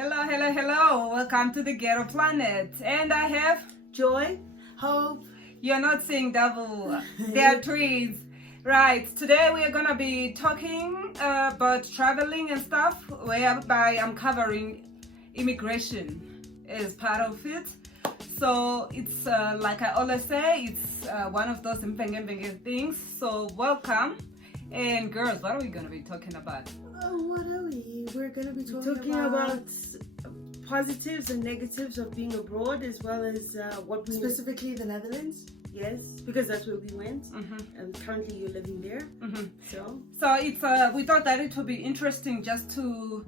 Hello, hello, hello. Welcome to the Ghetto Planet. And I have Joy, Hope. You're not seeing double. They are twins. Right. Today we are gonna be talking about traveling and stuff, whereby I'm covering immigration as part of it. So it's like I always say, it's one of those mbenge things. So welcome. And girls, what are we gonna be talking about? What are we? We're going to be talking about positives and negatives of being abroad, as well as what we... Specifically the Netherlands? Yes, because that's where we went, and currently you're living there. So it's we thought that it would be interesting just to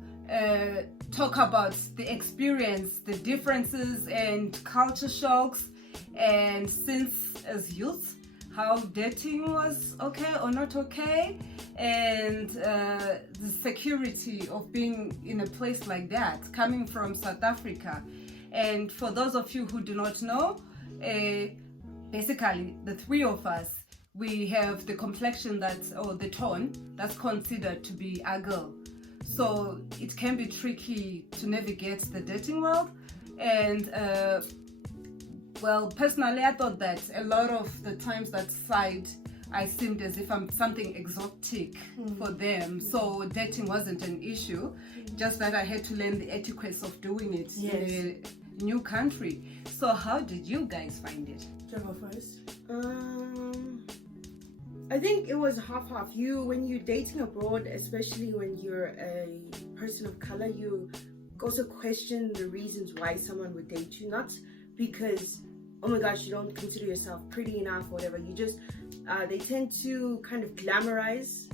talk about the experience, the differences and culture shocks, and since as youth, how dating was okay or not okay, and the security of being in a place like that, coming from South Africa. And for those of you who do not know, basically the three of us, we have the complexion or the tone that's considered to be a girl. So it can be tricky to navigate the dating world. And well, personally, I thought that a lot of the times that side, I seemed as if I'm something exotic for them. So dating wasn't an issue, just that I had to learn the etiquettes of doing it in a new country. So how did you guys find it? Do you go first? I think it was half-half. When you're dating abroad, especially when you're a person of color, you also question the reasons why someone would date you. Not because, oh my gosh, you don't consider yourself pretty enough or whatever. You just, they tend to kind of glamorize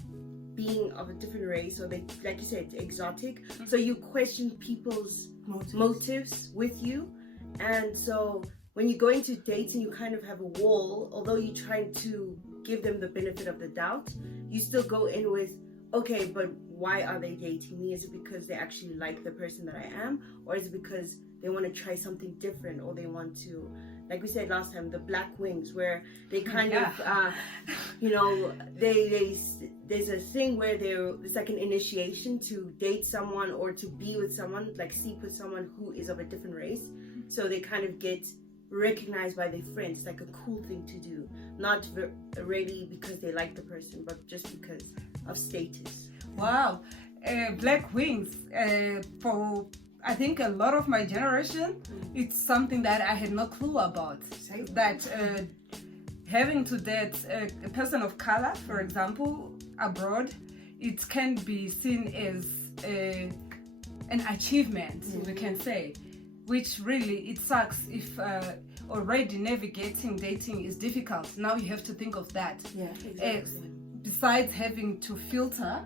being of a different race, or they, like you said, exotic. So you question people's motives with you. And so when you go into dating, you kind of have a wall. Although you try to give them the benefit of the doubt, you still go in with, okay, but why are they dating me? Is it because they actually like the person that I am? Or is it because they want to try something different, or they want to, like we said last time, the black wings, where they kind of, you know, there's a thing where it's like an initiation to date someone or to be with someone, like sleep with someone who is of a different race. So they kind of get recognized by their friends, like a cool thing to do, not really because they like the person, but just because of status. Wow, black wings, for I think a lot of my generation, it's something that I had no clue about. That having to date a person of color, for example, abroad, it can be seen as an achievement, we can say, which really, it sucks if already navigating dating is difficult. Now you have to think of that. Yeah, exactly. Besides having to filter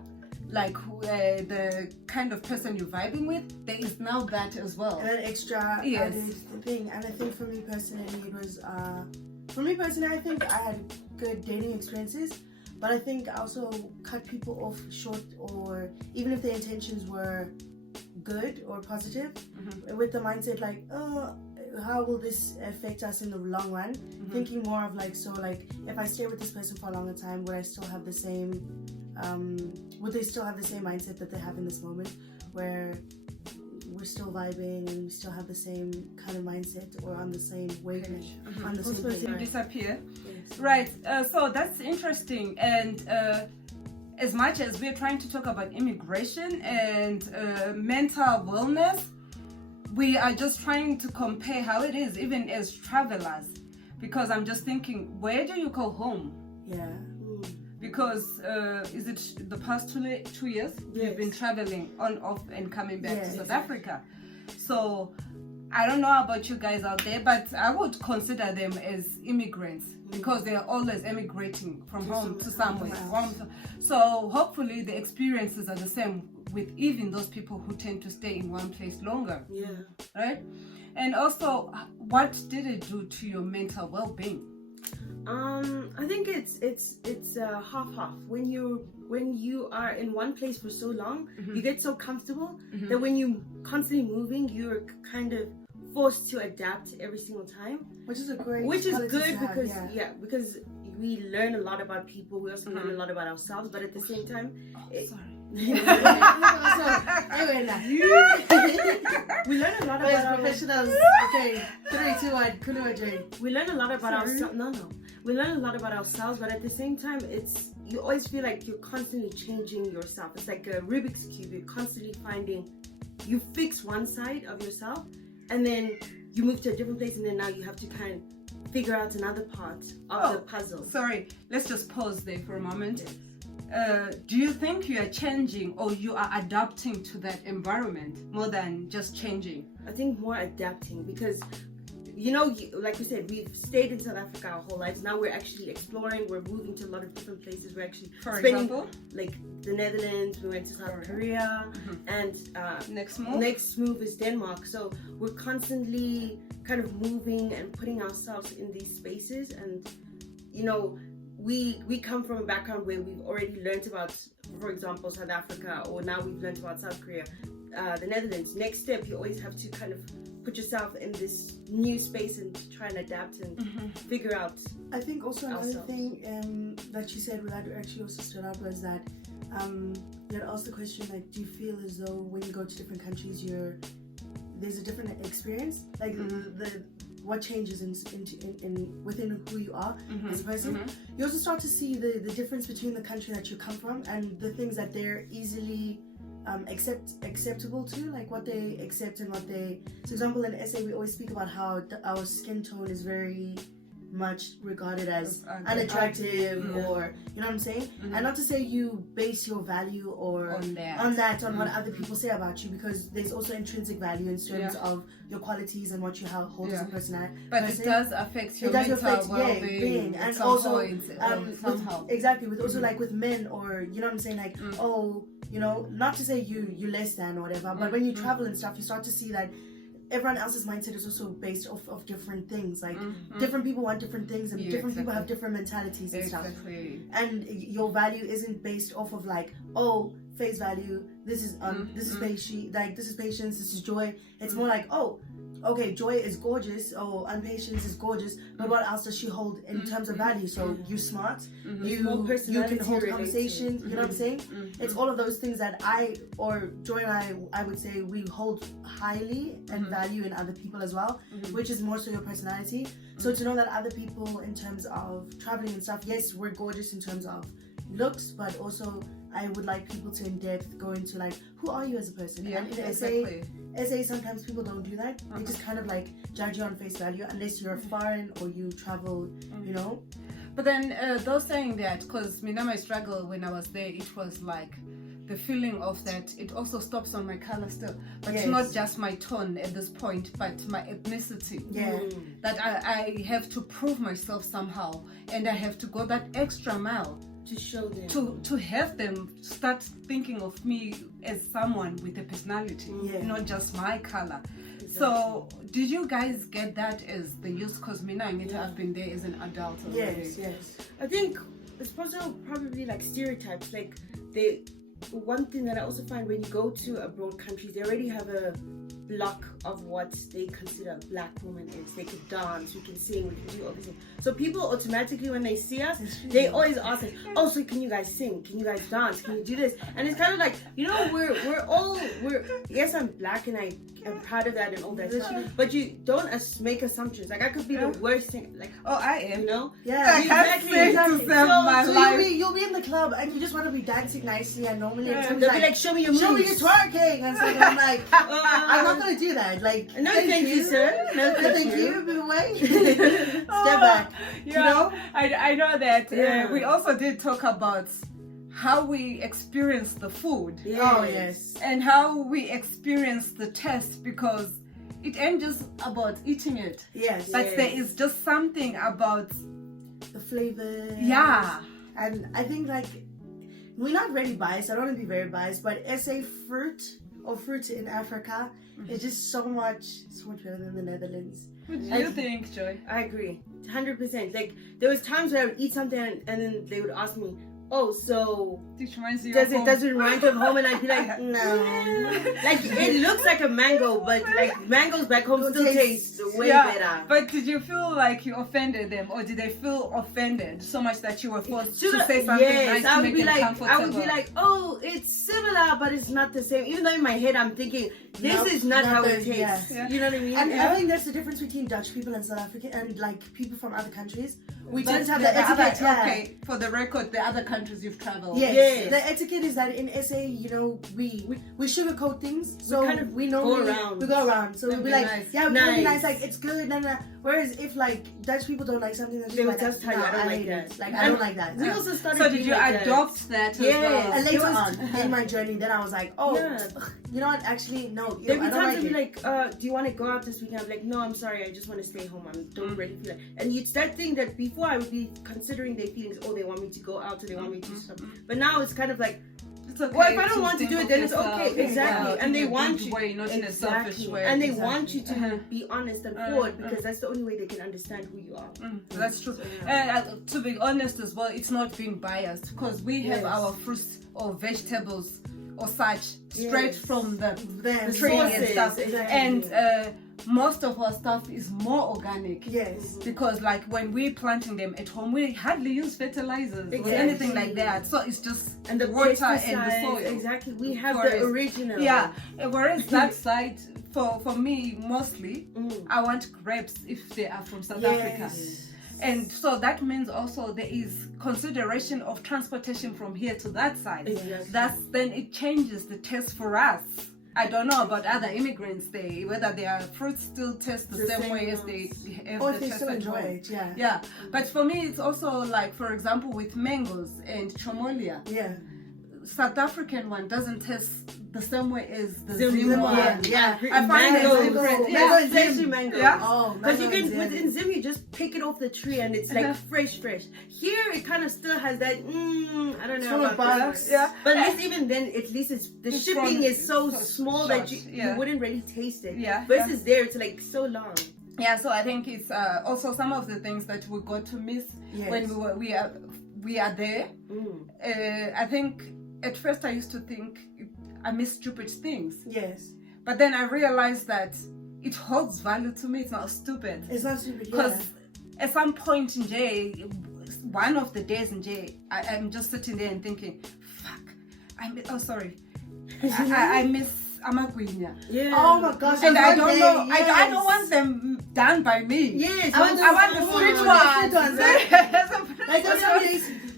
like the kind of person you're vibing with, there is now that as well. And an extra added thing. And I think for me personally, it was, I think I had good dating experiences, but I think I also cut people off short, or even if their intentions were good or positive, with the mindset like, oh, how will this affect us in the long run? Thinking more of like, so like, if I stay with this person for a longer time, would I still have the same would they still have the same mindset that they have in this moment, where we're still vibing and we still have the same kind of mindset, or on the same wavelength, on the same page? Disappear. Yes. Right. So that's interesting. And as much as we're trying to talk about immigration and mental wellness, we are just trying to compare how it is even as travelers, because I'm just thinking, where do you call home? Yeah. Because is it the past 2 years we've been traveling on, off, and coming back to South Africa? So I don't know about you guys out there, but I would consider them as immigrants, because they are always emigrating from home to somewhere. So hopefully the experiences are the same with even those people who tend to stay in one place longer. Yeah. Right? And also, what did it do to your mental well-being? I think it's half-half. When you are in one place for so long, you get so comfortable that when you're constantly moving, you're kind of forced to adapt every single time. Which is a great Which is quality good to have, because because we learn a lot about people. We also learn a lot about ourselves, but at the same time, Anyway, we learn a lot Boys, about professionals. Okay, 3, 2, 1. Kulu Jay. we learn a lot about ourselves. We learn a lot about ourselves, but at the same time, you always feel like you're constantly changing yourself. It's like a Rubik's cube. You're constantly you fix one side of yourself, and then you move to a different place, and then now you have to kind of figure out another part of the puzzle. Sorry, let's just pause there for a moment. Do you think you are changing or you are adapting to that environment more than just changing? I think more adapting, because like we said, we've stayed in South Africa our whole lives. Now we're actually exploring. We're moving to a lot of different places. We're actually example, like the Netherlands. We went to South Korea, and next move is Denmark. So we're constantly kind of moving and putting ourselves in these spaces. And we come from a background where we've already learned about, for example, South Africa, or now we've learned about South Korea, the Netherlands. Next step, you always have to kind of put yourself in this new space and try and adapt and figure out. I think also another ourselves. thing that you said that actually also stood out was that you had asked the question, like, do you feel as though when you go to different countries there's a different experience, like what changes in within who you are as a person. You also start to see the difference between the country that you come from and the things that they're easily acceptable to, like what they accept and what they. For example, in SA we always speak about how our skin tone is very much regarded as unattractive, or you know what I'm saying. And not to say you base your value or on what other people say about you, because there's also intrinsic value in terms of your qualities and what you hold as a person. But it does affect your mental well-being and at also somehow. exactly with also like with men, or you know what I'm saying, like not to say you less than or whatever, but when you travel and stuff, you start to see that everyone else's mindset is also based off of different things. Like different people want different things, and different people have different mentalities and stuff. And your value isn't based off of like, face value. This is patience. Like this is patience. This is joy. It's more like, okay, joy is gorgeous, impatience is gorgeous, but what else does she hold in terms of value? So you're smart, you can hold conversations, you know what I'm saying? It's all of those things that Joy and I would say we hold highly and value in other people as well, which is more so your personality. So to know that other people, in terms of traveling and stuff, yes, we're gorgeous in terms of looks, but also I would like people to in depth go into like, who are you as a person? Yeah, and in SA sometimes people don't do that. They just kind of like judge you on face value unless you're foreign or you travel, you know. But then though saying that, because my struggle when I was there, it was like the feeling of that it also stops on my color still, but it's not just my tone at this point, but my ethnicity. That I have to prove myself somehow, and I have to go that extra mile to show them, to have them start thinking of me as someone with a personality, not just my color. Exactly. So did you guys get that as the youth? Because I need to have been there as an adult already. Yes. I think it's also probably like stereotypes. Like one thing that I also find when you go to abroad countries, they already have a block of what they consider a black woman is. They can dance, we can sing, we can do everything. So people automatically, when they see us, they always ask us, so can you guys sing? Can you guys dance? Can you do this? And it's kind of like, we're yes, I'm black and I am proud of that and all that stuff, but you don't make assumptions. Like I could be the worst singer. Like I am. You know? Yeah. Exactly. So you'll be in the club and you just want to be dancing nicely, and normally they'll be like, show me your moves. Show me your twerking. And so I'm like, I'm not going to do that. Like, no, thank you, sir. No, thank you. Move away. Step back. Yeah, you know? I know that. We also did talk about how we experience the food. Yes. And how we experience the taste, because it ain't just about eating it. Yes. But there is just something about the flavor. Yeah. And I think like, we're not really biased. I don't want to be very biased, but SA fruit in Africa is just so much better than the Netherlands. What do you think, Joy? I agree, 100%. Like there was times where I would eat something and then they would ask me, oh, so Which reminds you does of it home. doesn't remind you of home? And I'd be like, no. Like it looks like a mango, but like mangoes back home still taste way better. But did you feel like you offended them, or did they feel offended so much that you were forced to say something nice to make them comfortable? I would be like, oh, it's similar, but it's not the same. Even though in my head I'm thinking, this is not how it tastes. Yeah. You know what I mean? And I think that's the difference between Dutch people and South African and like people from other countries. We tend to have the etiquette. Okay, for the record, the other countries you've traveled. Yes. The etiquette is that in SA, you know, we sugarcoat things, so we normally go around. So we'll be like, nice. yeah, we'll be nice, like it's good. Whereas if like Dutch people don't like something, they would like, just tell you, I don't like that. Like I don't like that. We also started. So did you adopt that as well? And later on in my journey, then I was like, oh, you know what? Actually, no. There I be don't times like I'd be it. like, do you want to go out this weekend? I'm like, no, I'm sorry, I just want to stay home. I don't really feel like. And it's that thing that before I would be considering their feelings. Oh, they want me to go out, or they want me to do something. But now it's kind of like, it's okay. Well, if I don't want to do it, then it's okay. Exactly. And they want you way, not in a selfish way. And they want you to be honest and forward because that's the only way they can understand who you are. That's true. And to be honest as well, it's not being biased because we have our fruits or vegetables or such straight from the tree and stuff. And most of our stuff is more organic. Yes. Because like when we're planting them at home, we hardly use fertilizers or anything like that. So it's just the water and the soil. Exactly. We have the original. Yeah. Whereas that side, for me mostly, I want grapes if they are from South Africa. And so that means also there is consideration of transportation from here to that side. Exactly. Then it changes the taste for us. I don't know about other immigrants, whether their fruits still taste the same way as they have or the if they taste still at enjoy home. it, Yeah, but for me it's also like, for example, with mangoes and chomolia. Yeah. South African one doesn't taste the same way as the Zim Zim one. one. Yeah. I find it different. Mango is actually mango. Yeah. Oh, because you mango can within Zim you just pick it off the tree and it's like fresh. Here it kind of still has that I don't know about this. Yeah. But at least even then, at least it's the shipping is so small that you wouldn't really taste it. Yeah. Versus there it's like so long. Yeah, so I think it's also some of the things that we got to miss when we are there. I think at first I used to think I miss stupid things. Yes. But then I realized that it holds value to me. It's not stupid. It's not stupid. Because at some point in J, one of the days in J, I'm just sitting there and thinking, fuck, I miss Amagwinya. Yeah. Oh my gosh. And I don't know. I don't want them done by me. Yes. I want the fruit ones.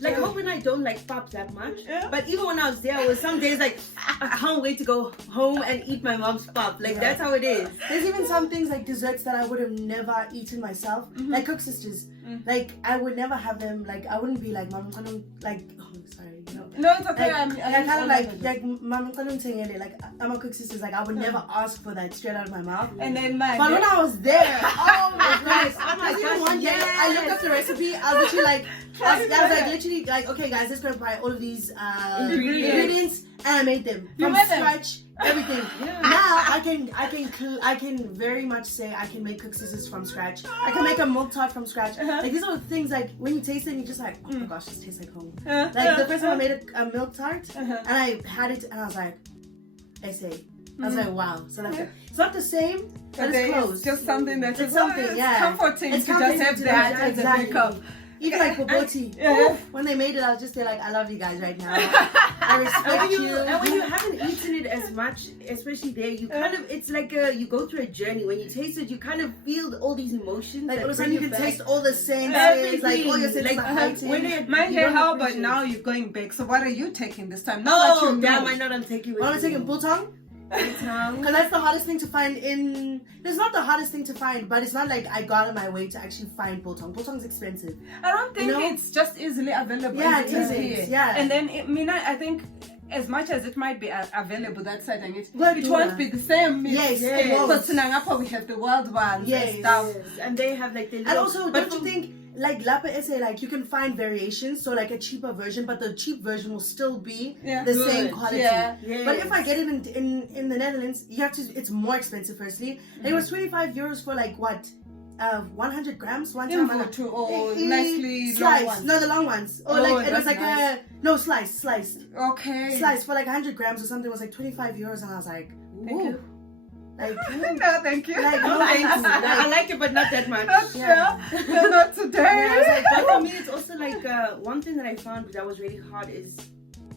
Like Hope and I don't like pop that much. Yeah. But even when I was there, I was some days like, I can't wait to go home and eat my mom's pop. Like that's how it is. There's even some things like desserts that I would have never eaten myself. Like Cook Sisters. Like I would never have them. Like I wouldn't be like Mom like sorry. No, it's okay. I kind of like Mom like I'm a Cook Sisters. Like I would never ask for that straight out of my mouth. And then but when I was there, oh my goodness! Even one day I looked up the recipe. I was literally like, I was like literally like, okay guys, let's go buy all of these ingredients, and I made them from scratch. Everything. Now I can very much say I can make Cook Sisters from scratch. I can make a milk tart from scratch. Like these are things like when you taste it, you're just like, oh my gosh, this tastes like home. Like the first time I made a milk tart and I had it and I was like, I was like, wow. So that's it's not the same, but it's close. It's just something that it's something, comforting it's to just have that as a pickup. Even like Boboti, when they made it, I was just there like, I love you guys right now. I respect you. And when you haven't eaten it as much, especially there, you kind of, it's like you go through a journey. When you taste it, you kind of feel all these emotions. Like all of a sudden you can taste all the senses, like all your senses are heightened. Mind you, how about now you're going back? So what are you taking this time? No, damn, I know what I'm taking with I'm taking biltong. Because that's the hardest thing to find it's not the hardest thing to find, but it's not like I got on my way to actually find biltong. Biltong's expensive. I don't think it's just easily available. Yeah, it isn't. Yeah. And then I think as much as it might be available that side and it won't be the same. Yes. Because Tunangapa we have the wild ones and stuff. And they have like the little, and also don't you think like Lapa SA, like you can find variations, so like a cheaper version, but the cheap version will still be the same quality. But if I get it in the Netherlands, you have to. It's more expensive. Firstly, and it was €25 for like what 100 grams one time. Imvutu or nicely long sliced. ones. No, the long ones. Or Oh, like it was that's like nice. sliced. Okay. Sliced for like 100 grams or something. It was like 25 euros, and I was like, Thank ooh. you. Like, No, thank you. like, no, thank you. I like it, but not that much. Yeah. No, not today. I was like, but for me, it's also like one thing that I found that was really hard is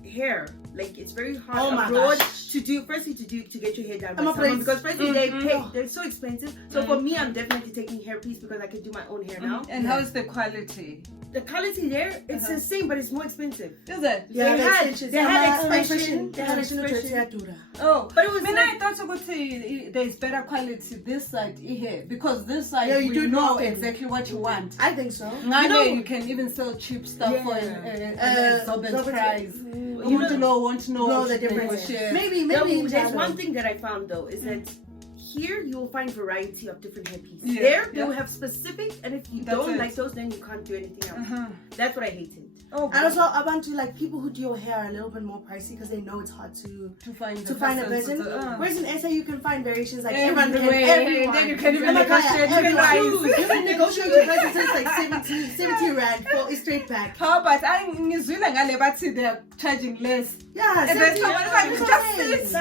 hair. Like it's very hard Oh my abroad gosh. to get your hair done by I'm someone afraid- because firstly Mm-hmm. they're so expensive. So for me, I'm definitely taking hairpiece because I can do my own hair now. And how is the quality? The quality there, it's the same, but it's more expensive. Is it? Yeah, They had expression. They had expression. Oh, But it was when like- I thought about there's better quality this side here because this side Yeah, you we do know know. exactly what you want. I think so. Now you can even sell cheap stuff for an exorbitant price. You won't know the difference. Maybe There's one thing that I found though is that here you will find variety of different hairpieces. Yeah, There they yeah. will have specific, and if you That's don't it. like those, then you can't do anything else. That's what I hated. Oh, And also, I want to like people who do your hair are a little bit more pricey because they know it's hard to find a person. Whereas in SA, you can find variations like Everywhere. everyone. Then you can even Oh my God, negotiate everyone. price. You can negotiate your price until it's like 70 rand for a straight back. How about I ngizwile ngale bathi they're charging less. Yeah, And then 70 someone is like, just sit.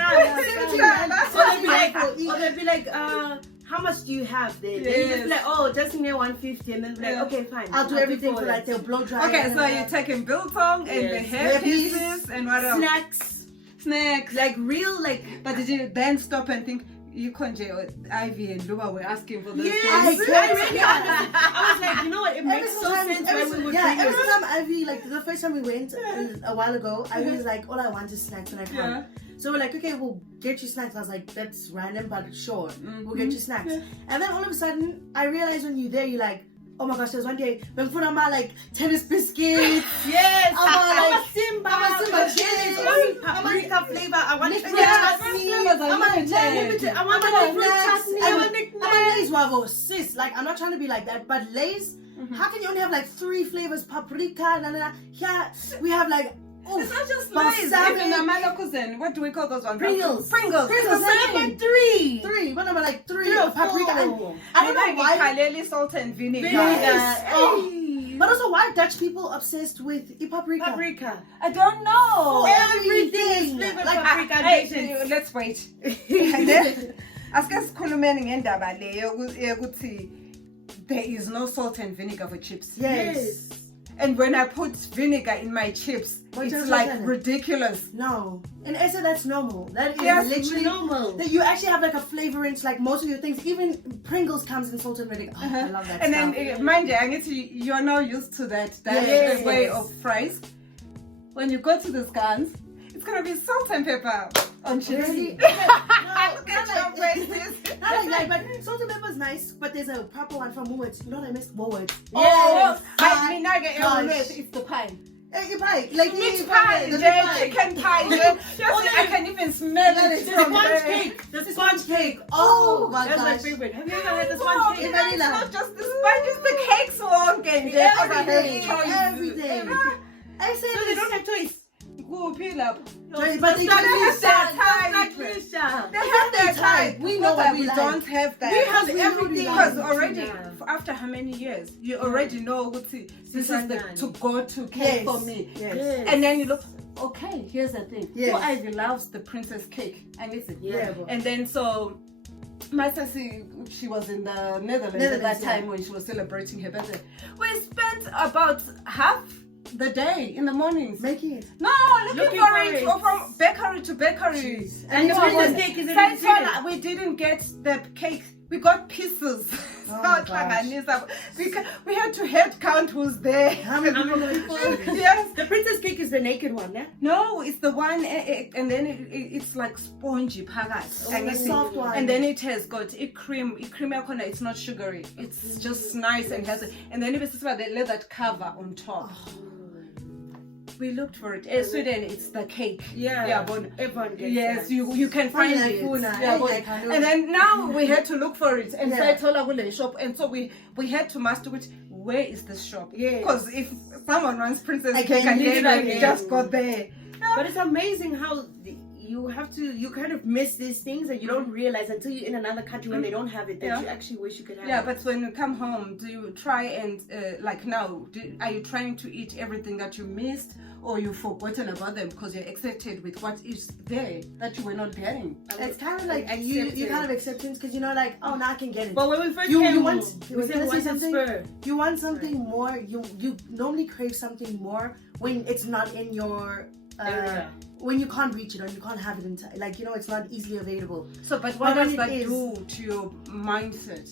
Or they'll be like, how much do you have there? Then you just be like, oh, just near 150, and then be like, okay, fine. I'll do everything for like they'll blow dry. Okay, so you're taking biltong and the hair pieces and what else? Snacks. Like real, like. But did you then stop and think, you Konje, Ivy and Luba were asking for those Yes, things? I really understand. I was like, you know what? It makes so sense why we would bring every it. time Ivy, like the first time we went a while ago, Ivy was like, all I want is snacks when I come. Yeah. So we're like, okay, we'll get you snacks. I was like, that's random, but sure, we'll get you snacks. And then all of a sudden, I realized when you're there, you're like, oh my gosh, there's one day when put on my like tennis biscuits. Yes, I'm a Simba, chips. paprika flavor. I want Lay's wavo, sis. Like, I'm not trying to be like that, but Lay's, how can you only have like 3 flavors? Paprika, Here we have like. It's not just Lays. Lays. Even Amala cousin. What do we call those ones? Pringles. Pringles. Same. 3. 3. What number like 3 3 or paprika? 4. And I don't know why. Kaleli, salt and vinegar. But also, why are Dutch people obsessed with paprika? Paprika. I don't know. Everything is flavored paprika. Hey, let's wait. And then, aske sikhulumeni ngendaba le yokuthi there is no salt and vinegar for chips. Yes. And when I put vinegar in my chips, What it's does like that mean? ridiculous. No. In SA, that's normal. That is Yes, literally normal. That you actually have like a flavor into like most of your things. Even Pringles comes in salt and vinegar. Oh, I love that And stuff. then, mind you, I guess you're now used to that Yes. way of fries. When you go to the scans, it's gonna be salt and pepper on chips. Really? Look at your faces. Not like that, but salt and pepper is nice, but there's a proper one from Woolworths. You know what I missed? Woolworths. Oh, I I mean, I get gosh. it's the pie. Egg pie. Like Meat pie, the chicken pie. I can even smell it The from sponge there. cake. The sponge cake. Oh my That's my gosh. favorite. Have you ever had the Oh, sponge cake? it's not just the sponge, it's the cakes long and Everything. I said So they don't have choice. Go peel up. But they Don't can have use that that. type. Trisha. They have their type. We know what we we like. don't have that. We have we everything. really Because like. already, Yeah. after how many years, you already know what this is the to-go-to cake Yes. for me. Yes. And then you look, okay, here's the thing. Yes. Who Ivy loves the princess cake. And listen, Yeah. and then so my sister, she was in the Netherlands at that Netherlands, yeah. time when she was celebrating her birthday. We spent about half the day in the mornings. Making it. No, looking Looking for for it, it. or from bakery to bakery. Jeez. And the so princess on. cake is in So the city. we didn't get the cake. We got pieces. Oh my gosh. We had to head count who's there. How many people are full? Yes. The princess cake is the naked one, yeah? No, it's the one, and then it's like spongy pagas. Oh, the soft one. And then it has got cream yakona. It's not sugary. It's just nice and has it. And then it's they let that cover on top. We looked for it. In Sweden, it's the cake. But Everyone gets yes, that. you can find like it. Puna. Yeah, but- Like, I know. and then now we had to look for it, and so Yeah. I told her we'll shop, and so we had to master it. Where is the shop? Yes. Because if someone wants princess I cake, can and literally then get just it. go there. But it's amazing how you kind of miss these things and you don't realize until you're in another country when they don't have it that you actually wish you could have it. But when you come home, do you try and like now? Are you trying to eat everything that you missed, or you've forgotten about them because you're excited with what is there that you were not getting? It's kind of like you kind of acceptance because like, oh, now I can get it. But when we first you came, want something. You want something more. You normally crave something more when it's not in your when you can't reach it or you can't have it in time. Like it's not easily available. So, but what does that do to your mindset?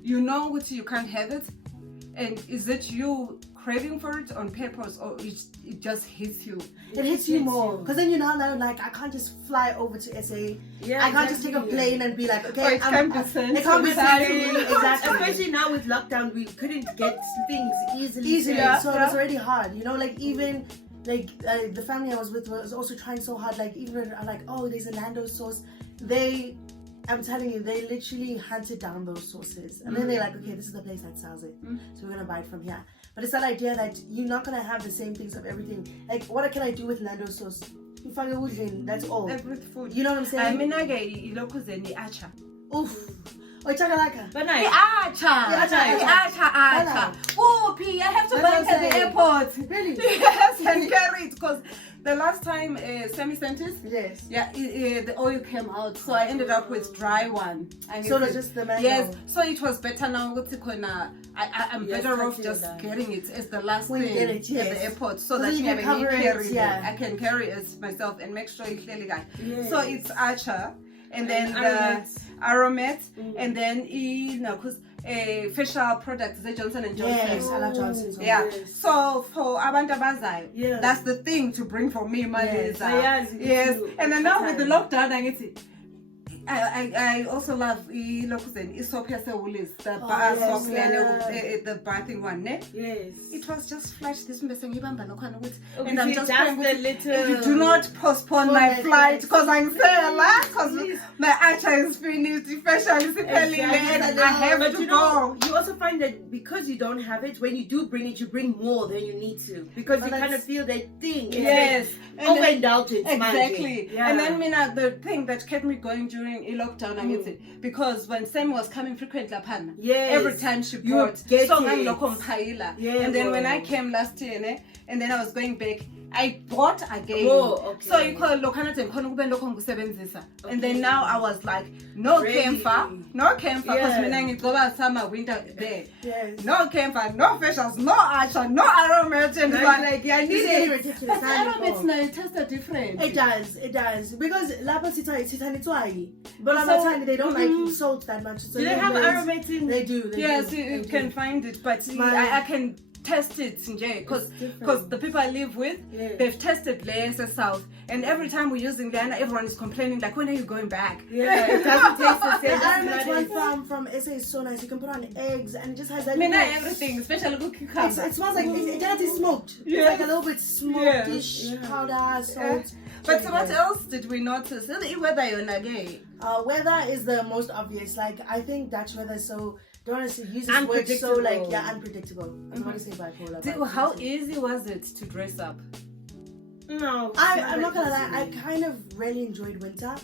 You know what you can't have it, and is it you craving for it on purpose, or it just hits you? It hits you more because then like I can't just fly over to SA. Yeah, I can't just take a plane and be like, okay, it can't be sent. It can't be sent. Exactly. Especially now with lockdown, we couldn't get things easily. So it was already hard. Like even. Like the family I was with was also trying so hard. Like even like, oh, there's a Nando's sauce. I'm telling you, they literally hunted down those sauces, and then they're like, okay, this is the place that sells it, so we're gonna buy it from here. But it's that idea that you're not gonna have the same things of everything. Like, what can I do with Nando's sauce? That's all. Every food. You know what I'm saying? I mean, I get ilokuzeni acha. Oof. Oh, chakalaka. But nice. Acha. Oh, P, I have to buy it at the airport. Really? Yes, and carry it because the last time Sammy sent it, yes, the oil came out, so I ended up with dry one. So it was just the mango. Yes, so it was better now. I'm better off just getting it as the last thing at the airport, so that I can carry it myself and make sure it's clearly got. Yes. So it's Acha. And then the aromat, and then because facial products, the Johnson and Johnson. Yes, I love Johnson. Yes. So for abantu abazayo, that's the thing to bring for me, Malisa. Yes. And then now with the lockdown, I also love Isopia Sewulis, the bathing one, ne? Yes. It was just flash this message, and I'm just praying do not postpone my flight because I'm still alive because my acha is finished, the facial is late, and I have to go. You also find that because you don't have it, when you do bring it, you bring more than you need to because you kind of feel that thing. Yes. Overindulgence. Exactly. Yeah. And then the thing that kept me going during lockdown, because when Sam was coming frequently, every time she brought and then when I came last year, and then I was going back, I bought again. So you call and then now I was like, no camphor, because summer, winter there. Yes. No camphor, no facials, no acha, no aromat, and like I need it. But aromats now it tastes different. It does. Because but they don't like salt that much. So do they have aromats in? They do. Yes, you can find it, but I can test it because the people I live with, they've tested layers south, and every time we're using Lana, everyone is complaining like, when are you going back? It doesn't taste the same. The aromats one farm from SA is so nice. You can put on eggs and it just has that. Everything, especially cucumber. It smells like it is smoked. It's like a little bit smoked powder, salt. But so what else did we notice? Weather is the most obvious. Like, I think Dutch weather is so. Don't want to use this word so unpredictable. I don't want to say bipolar. How easy was it to dress up? No, I'm not gonna lie. I kind of really enjoyed winter.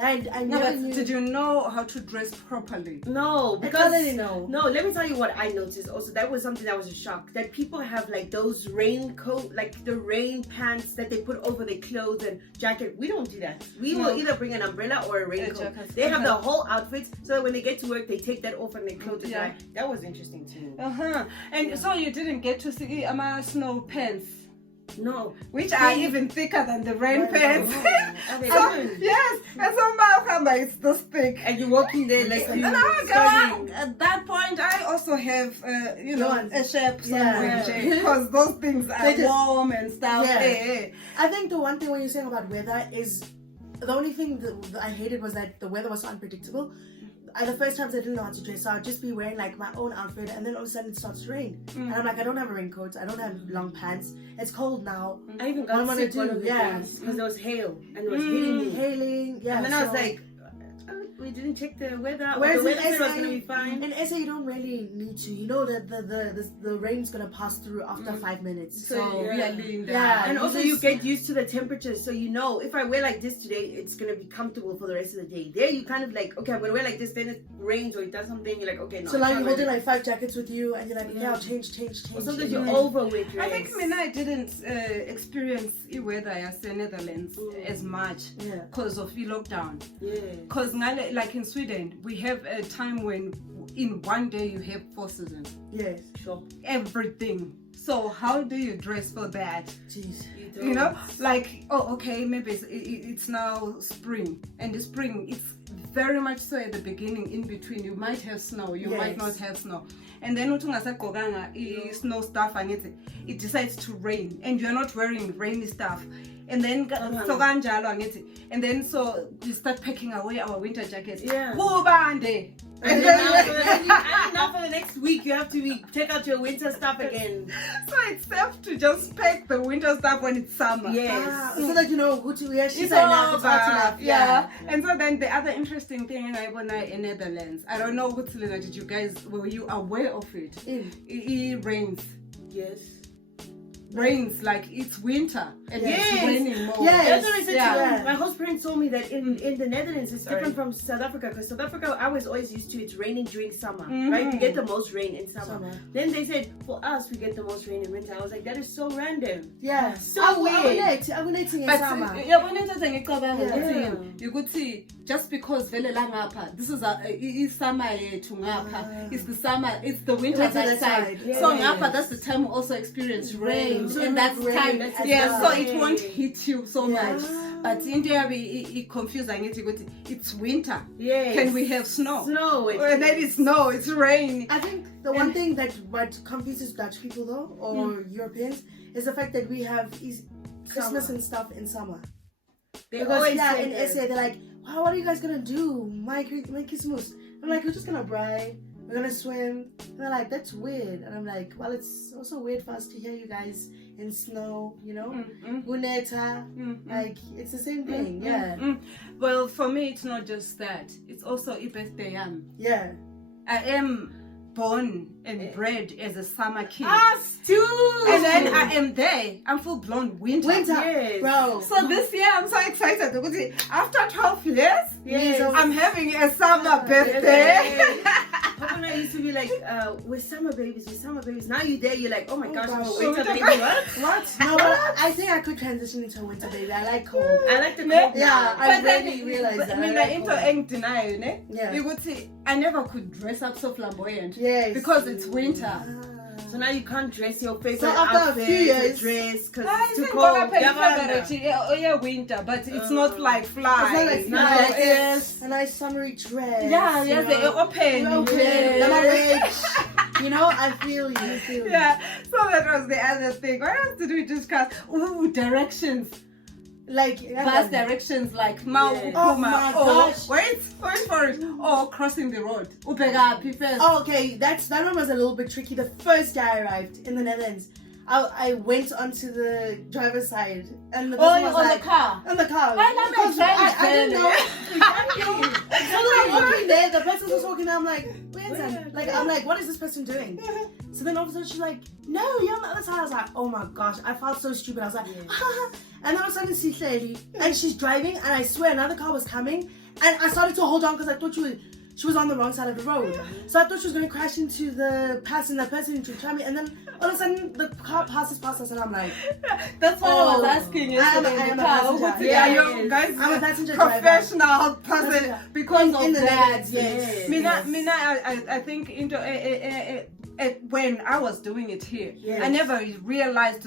I never knew. Did you know how to dress properly? No, because I didn't know. No, let me tell you what I noticed. Also, that was something that was a shock. That people have like those raincoat, like the rain pants that they put over their clothes and jacket. We don't do that. We will either bring an umbrella or a raincoat. They have the whole outfit, so that when they get to work, they take that off and they clothes dry. That was interesting too. And so you didn't get to see snow pants. No, which are even thicker than the rain pants. Yes, and somehow it's this thick, and you're walking there like you. At that point, I also have a shape somewhere because those things are warm and stuff. I think the one thing when you're saying about weather is the only thing that I hated was that the weather was so unpredictable. The first times I didn't know how to dress, so I'd just be wearing like my own outfit, and then all of a sudden it starts to rain, and I'm like, I don't have a raincoat, I don't have long pants. It's cold now. I even got sick one of the days because there was hail and it was hailing. Yeah, and then I was like, we didn't check the weather. Whereas The weather in said it was SA, gonna be fine. in SA, you don't really need to. You know that the rain's gonna pass through after 5 minutes. So we are lean down. Yeah. And also, you you just- get used to the temperature, so you know if I wear like this today, it's gonna be comfortable for the rest of the day. There, you kind of like, okay, I'm gonna wear like this. Then it rains or it does something. You're like, okay, no. So I like can't you're wear holding this. like 5 jackets with you, and you're like, yeah, I'll change. Or sometimes change. you're over with. I think I didn't experience weather as the Netherlands as much Yeah. because of the lockdown. Yeah. Because like in Sweden, we have a time when in one day you have 4 seasons, Yes. Sure. everything. So how do you dress for that? Jeez. You know, like, oh, okay, maybe it's now spring, and the spring, it's very much so at the beginning. In between, you might have snow, you might not have snow, and then snow stuff, and it decides to rain, and you're not wearing rainy stuff, and then and then so we start packing away our winter jackets. Yeah. And And then, now for the next week, you have to take out your winter stuff again. so it's safe to just pack the winter stuff when it's summer. Yes. So that you know who to wear. She's It's enough. over. It's enough. Yeah. And so then the other interesting thing in Netherlands, I don't know what did you guys, were you aware of it? It rains. Yes. Rains like it's winter and Yes. it's raining more. Yes. That's what I said Yeah. to my host parents told me that in the Netherlands it's different from South Africa, because South Africa I was always used to it's raining during summer, right? We get the most rain in summer. Then they said for us we get the most rain in winter. I was like, that is so random. Yeah. So weird. I'm in But summer. you could see just because vele la ngapha, this is it's summer yethu ngapha, it's the summer, it's the winter Winter that that side. side, So yes. ngapha, that's the time we also experience rain, So and that's rain, time, that's yeah. the So time. it won't hit you so Yeah. much. But in there it confusing it's winter. Yes. Can we have snow? Snow. Or then it's snow, it's rain. I think the one thing that what confuses Dutch people though, or Europeans, is the fact that we have Christmas and stuff in summer. They Because always yeah, say in that. SA they're like, wow, what are you guys gonna do? My Christmas. I'm like, we're just gonna braai, we're gonna swim. And they're like, that's weird. And I'm like, well, it's also weird for us to hear you guys in snow, you know? Guneta. Like, it's the same thing, yeah. Well, for me, it's not just that. It's also a birthday yam. Yeah. I am born and bred as a summer kid. Us too. And then I am there. I'm full blown winter. Winter, Yes. bro. So this year I'm so excited because after 12 years, Yes. I'm having a summer birthday. Papa and I used to be like, we're summer babies, we're summer babies. Now you're there, you're like, oh my gosh, I'm a gosh. winter baby. What? What? No, but I think I could transition into a winter baby. I like cold. I like the Ne? cold. Yeah, I really realized that. I Mina like into cold. eng deny, ne? Yeah. You would see, I never could dress up so flamboyant. Yes. Because it's winter. So now you can't dress your face So like after a outfit, few years- dress because I it's too think cold. yeah, winter, but it's not like fly. It's not like you fly, know, like it's- a nice summery dress. yeah, you yes, know? they open. Okay, Yeah. then I'm rich. You know, I feel you. I feel you. Yeah, so that was the other thing. What else did we discuss? Ooh, directions. Like, Bus directions like Mau Yeah. Oh Ukuma. my or gosh. wait for it. Or crossing the road. Ubega first. Oh, okay, that one was a little bit tricky. The first day I arrived in the Netherlands, I went onto the driver's side, and the person was on like, the car. on the car. Why not Because like I didn't know. Exactly. So I'm walking there, the person was walking there, I'm like, where's that? Like, I'm like, what is this person doing? So then all of a sudden she's like, no, you're on the other side. I was like, oh my gosh, I felt so stupid. I was like, and then all of a sudden she's clearly, and she's driving, and I swear another car was coming, and I started to hold on because I thought she was on the wrong side of the road. So I thought she was going to crash into the person to try me, and then all of a sudden the car passes past us, and I'm like, That's what I was Oh, asking I am yesterday in a the car. passenger. Yeah, Yeah, you guys I'm a passenger driver. professional person Passenger. because of in the that. Netherlands, yes. Mina, I think when I was doing it here, Yes. I never realized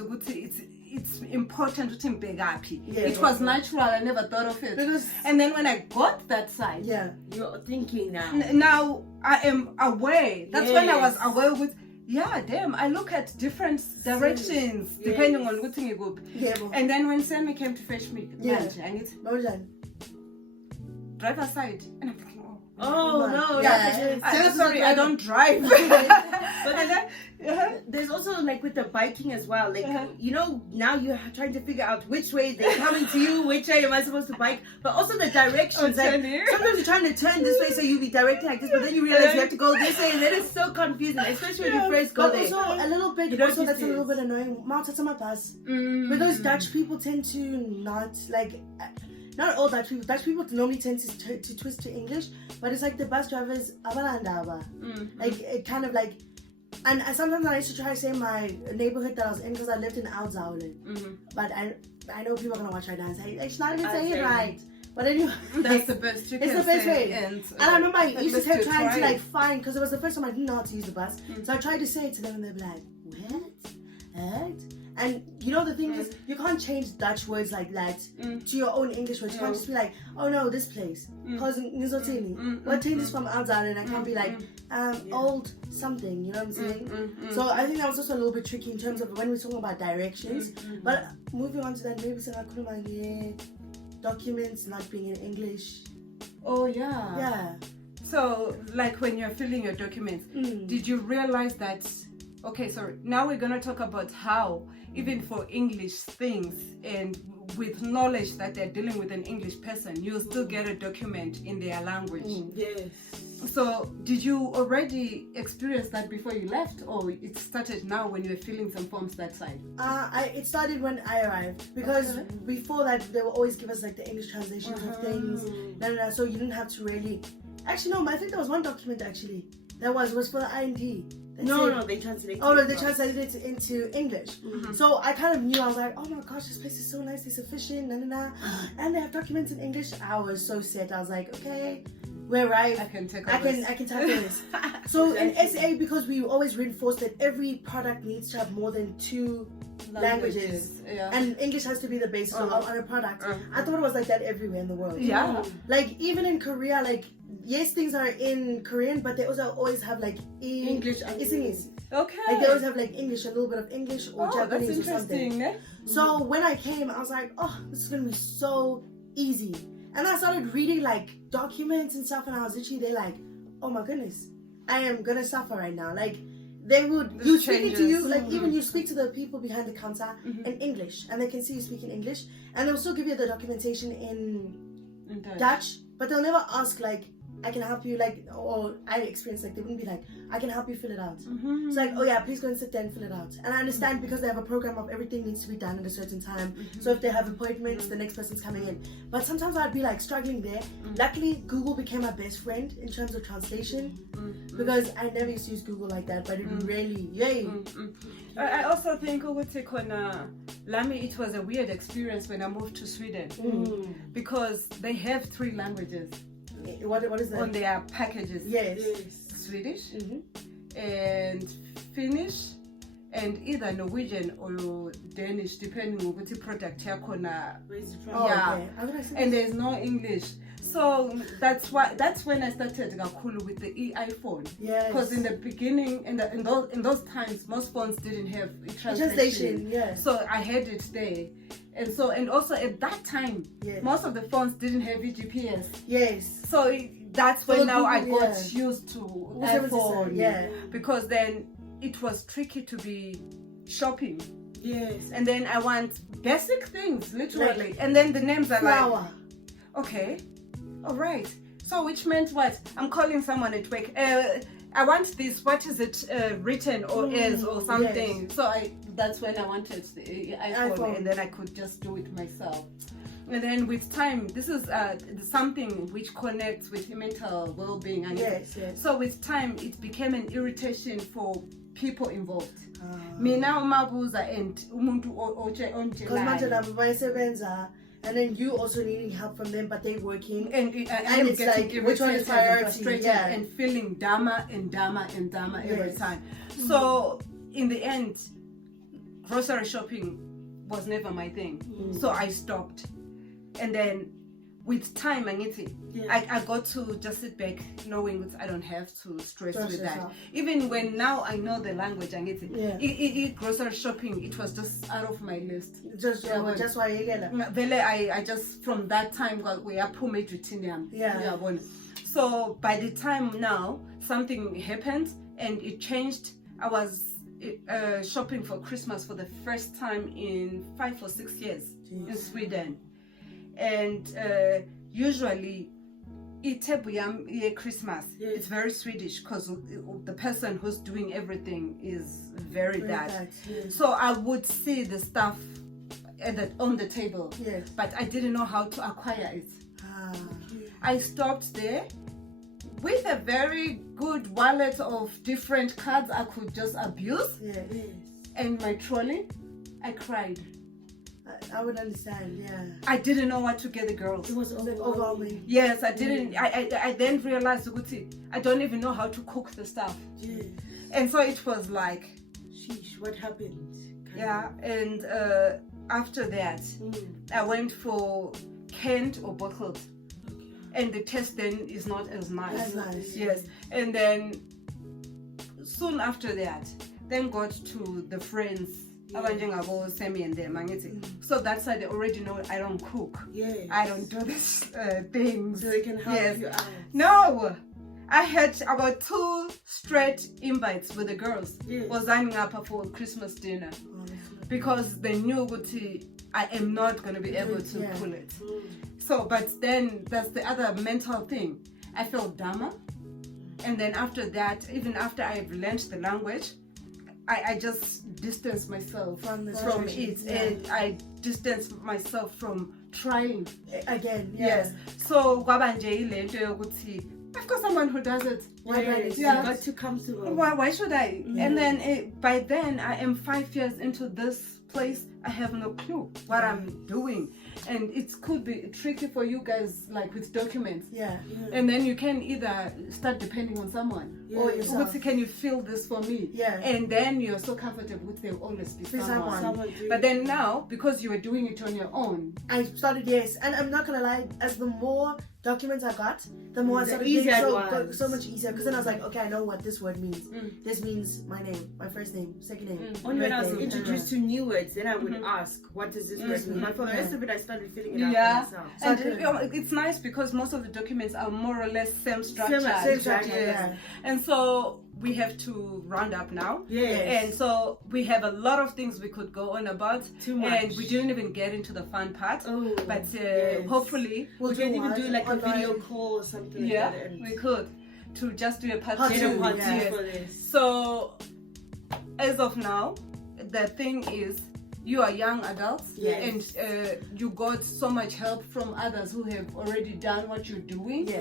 it's important to Mbegaphi. Yeah, It was natural. I never thought of it. Because- And then when I got that side, yeah. You're thinking now. now I am aware. That's when I was Yes. aware with. Yeah, damn. I look at different directions depending on what thing you go. Yeah, but And then when Sammy came to fetch me, Yeah. manje, I need what was that? driver side, and I'm thinking, oh, Oh no! Yeah. Sorry, I don't drive. But then, there's also like with the biking as well. Like you know, now you're trying to figure out which way they're coming to you, which way am I supposed to bike, but also the directions. Like, sometimes you're trying to turn this way, so you be directing like this, but then you realize you have to go this way, and then it's so confusing, especially when you first go there. Also, a little bit. You don't Also, that's a see little this. bit annoying. My bus. Because Dutch people tend to not like. Not all Dutch people. Dutch people normally tend to twist to English, but it's like the bus drivers, like it kind of like, and sometimes I used to try to say my neighborhood that I was in because I lived in Oudtshoorn, but I know people are gonna watch right now and say it's not even saying it right. But anyway, that's the best. It's the best way. And I remember I used to keep trying to like find, because it was the first time I didn't know how to use the bus, so I tried to say it to them and they'd be like, what? And you know the thing is, you can't change Dutch words like that to your own English words. You can't just be like, oh no, this place. Because what changes from outside, and I can't be like, old something, you know what I'm saying? So I think that was also a little bit tricky in terms of when we're talking about directions. But moving on to that, maybe documents not being in English. Oh yeah. Yeah. So like when you're filling your documents, did you realize that? Okay, sorry. Now we're gonna talk about how, even for English things and with knowledge that they're dealing with an English person, you'll still get a document in their language. Yes. So did you already experience that before you left, or it started now when you were filling some forms that side? It started when I arrived, because before that they will always give us like the English translations of things. So you didn't have to really. Actually, no. I think there was one document actually that was for the IND. No, they translated. Oh no, they translated it into English. So I kind of knew. I was like, oh my gosh, this place is so nice. It's efficient, and they have documents in English. I was so set. I was like, okay, we're right. I can type this. So in SA, because we always reinforce that every product needs to have more than 2 languages. And English has to be the basis on a product. I thought it was like that everywhere in the world. Yeah. Like even in Korea, like yes, things are in Korean, but they also always have like English. Okay. Like they always have like English, a little bit of English or Japanese or something. Eh? So when I came, I was like, oh, this is gonna be so easy. And I started reading like documents and stuff, and I was literally there like, oh my goodness, I am gonna suffer right now. Like they would you speaking to you, like even you speak to the people behind the counter in English, and they can see you speaking English, and they'll still give you the documentation in Dutch, but they'll never ask like, I can help you, like, or I experienced like they wouldn't be like, I can help you fill it out. It's like, oh yeah, please go and sit there and fill it out. And I understand because they have a program of everything needs to be done at a certain time. So if they have appointments, the next person's coming in. But sometimes I'd be like struggling there. Luckily, Google became my best friend in terms of translation, because I never used to use Google like that, but it really, yay. I also think Lami, it was a weird experience when I moved to Sweden, because they have 3 languages. What is that? On their packages. Yes. Swedish and Finnish and either Norwegian or Danish, depending on which product you're gonna. And there's no English. So that's when I started with the iPhone. Yes. Because in the beginning, in those times, most phones didn't have translation. Yes. So I had it there. And also at that time, most of the phones didn't have GPS. Yes. So that's when I got used to iPhone. Yeah. Because then it was tricky to be shopping. Yes. And then I want basic things, literally. Like, and then the names are like, okay, all right. So which meant what? I'm calling someone at work. I want this. What is it written or is or something? Yes. So that's when I wanted the iPhone, and then I could just do it myself. And then with time, this is something which connects with mental well-being. And so with time, it became an irritation for people involved. Mina umabuza and umuntu onje and then you also needing help from them, but they're working. And it's like, which one is priority? And feeling dama every time. So in the end, grocery shopping was never my thing. So I stopped. And then with time, angithi, Yeah. I got to just sit back knowing that I don't have to stress with that. yourself. Even when now I know the language, angithi, Yeah. grocery shopping, it was just out of my list. Just why you get it. Vele, I just from that time we are poor routine. Yeah. So by the time now something happened and it changed. I was shopping for Christmas for the first time in 5 or 6 years in Sweden, and usually Christmas. It's very Swedish because the person who's doing everything is very bad. So I would see the stuff on the table, but I didn't know how to acquire it. I stopped there with a very good wallet of different cards I could just abuse. And my trolley, I cried. I would understand, I didn't know what to get the girls. It was overwhelming. Yes, I didn't. I then realized, I don't even know how to cook the stuff. And so it was like, sheesh, what happened? And after that, I went for canned or bottled. And the taste then is not as nice. Yes. And then soon after that, then got to the friends. Semi and them. So that's why they already know I don't cook. I don't do these things. So they can help you out. No, I had about 2 straight invites with the girls. Was signing up for Christmas dinner because they knew I am not going to be able to pull it. So, but then that's the other mental thing. I felt dumber. And then after that, even after I've learned the language, I just distanced myself from it. And I distanced myself from trying. Again, Yes. So, I've got someone who does it. You got too comfortable. Why should I? And then by then, I am 5 years into this place. I have no clue what I'm doing, and it could be tricky for you guys, like with documents. And then you can either start depending on someone, or can you fill this for me? And then you're so comfortable with there will always be someone. But then now, because you were doing it on your own, I started and I'm not gonna lie, as the more documents I got, the more I started getting so much easier, because then I was like, okay, I know what this word means. This means my name, my first name, second name. Only when I was introduced to new words, then I would ask, what does this word mean? But for the rest of it, I started filling it out for myself. And it's nice because most of the documents are more or less same structure. Same structure, And so we have to round up now. And so we have a lot of things we could go on about. Too much. And we didn't even get into the fun part. But hopefully we can even do like a video call or something. We could. To just do a part two for this. So as of now, the thing is, you are young adults, and you got so much help from others who have already done what you're doing.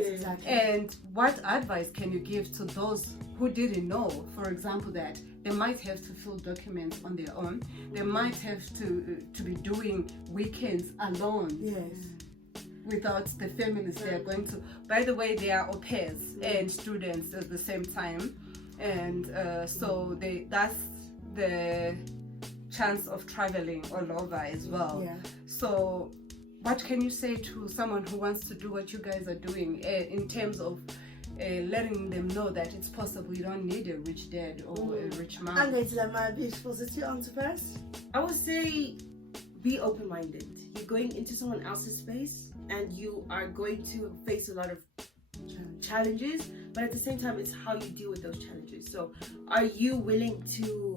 And what advice can you give to those who didn't know, for example, that they might have to fill documents on their own, they might have to be doing weekends alone, without the families they are going to. By the way, they are au pairs and students at the same time, and so that's the chance of traveling all over as well. So what can you say to someone who wants to do what you guys are doing, in terms of letting them know that it's possible? You don't need a rich dad or a rich mom. I'm going to let my beautiful sister answer first. I would say be open-minded. You're going into someone else's space and you are going to face a lot of challenges, but at the same time, it's how you deal with those challenges. So are you willing to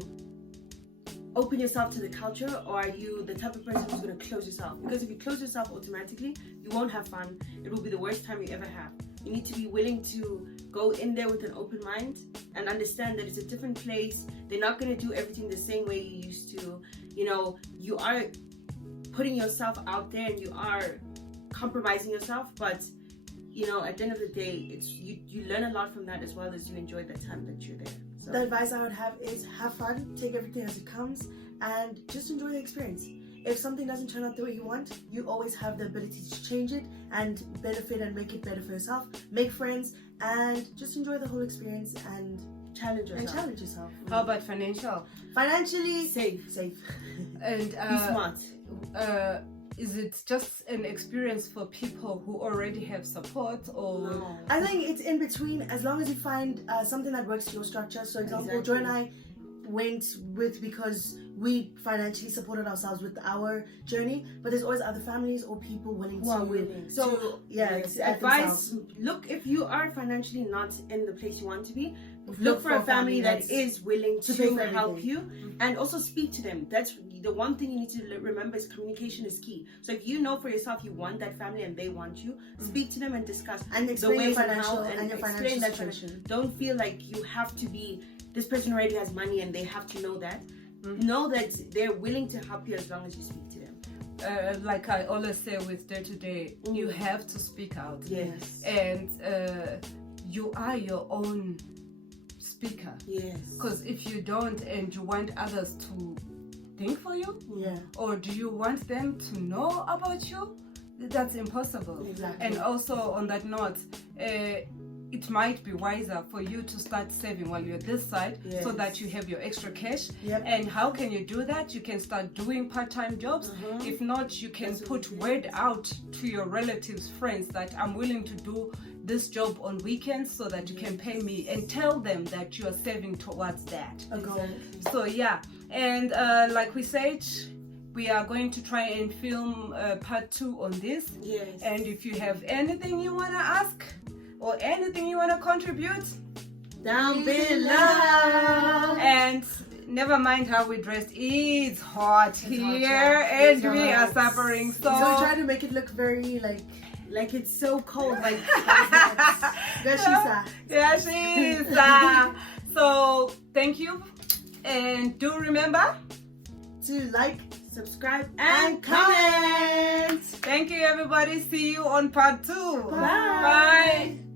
open yourself to the culture, or are you the type of person who's going to close yourself? Because if you close yourself automatically, you won't have fun. It will be the worst time you ever have. You need to be willing to go in there with an open mind and understand that it's a different place. They're not going to do everything the same way you used to. You know, you are putting yourself out there and you are compromising yourself, but you know, at the end of the day, it's you learn a lot from that, as well as you enjoy the time that you're there. So the advice I would have is have fun, take everything as it comes, and just enjoy the experience. If something doesn't turn out the way you want, you always have the ability to change it and benefit and make it better for yourself. Make friends and just enjoy the whole experience and challenge yourself. How about financially safe and be smart. is it just an experience for people who already have support, or No. I think it's in between, as long as you find something that works to your structure. So, example, Exactly. Joy and I went with because we financially supported ourselves with our journey, but there's always other families or people willing Who to are willing. So So, yes, yes, advice, look, if you are financially not in the place you want to be, look for a family that is willing to to pay for help everything. you, and also speak to them. That's the one thing you need to remember, is communication is key. So if you know for yourself you want that family and they want you, speak to them and discuss and the explain your ways and financial how, and your explain financial that situation. Don't feel like you have to be, this person already has money and they have to know that. Know that they're willing to help you as long as you speak to them. like I always say with day to day, you have to speak out. Yes. And you are your own speaker. Yes. Because if you don't, and you want others to think for you, Yeah, or do you want them to know about you, that's impossible. exactly. And also on that note, it might be wiser for you to start saving while you're this side, so Yes. that you have your extra cash. Yep. And how can you do that? You can start doing part-time jobs. If not, you can put word out to your relatives, friends, that I'm willing to do this job on weekends so that you can pay me, and tell them that you are saving towards that. A goal. So yeah, and like we said, we are going to try and film part 2 on this. Yes. And if you have anything you want to ask or anything you want to contribute, Down below. and never mind how we dressed, it's hot here, yeah. and It's we are hot. suffering. So we try to make it look very Like it's so cold. Like Gashisa. Yeah, she's so thank you, and do remember To like, subscribe and and comment. thank you everybody. See you on part 2. Bye. Bye.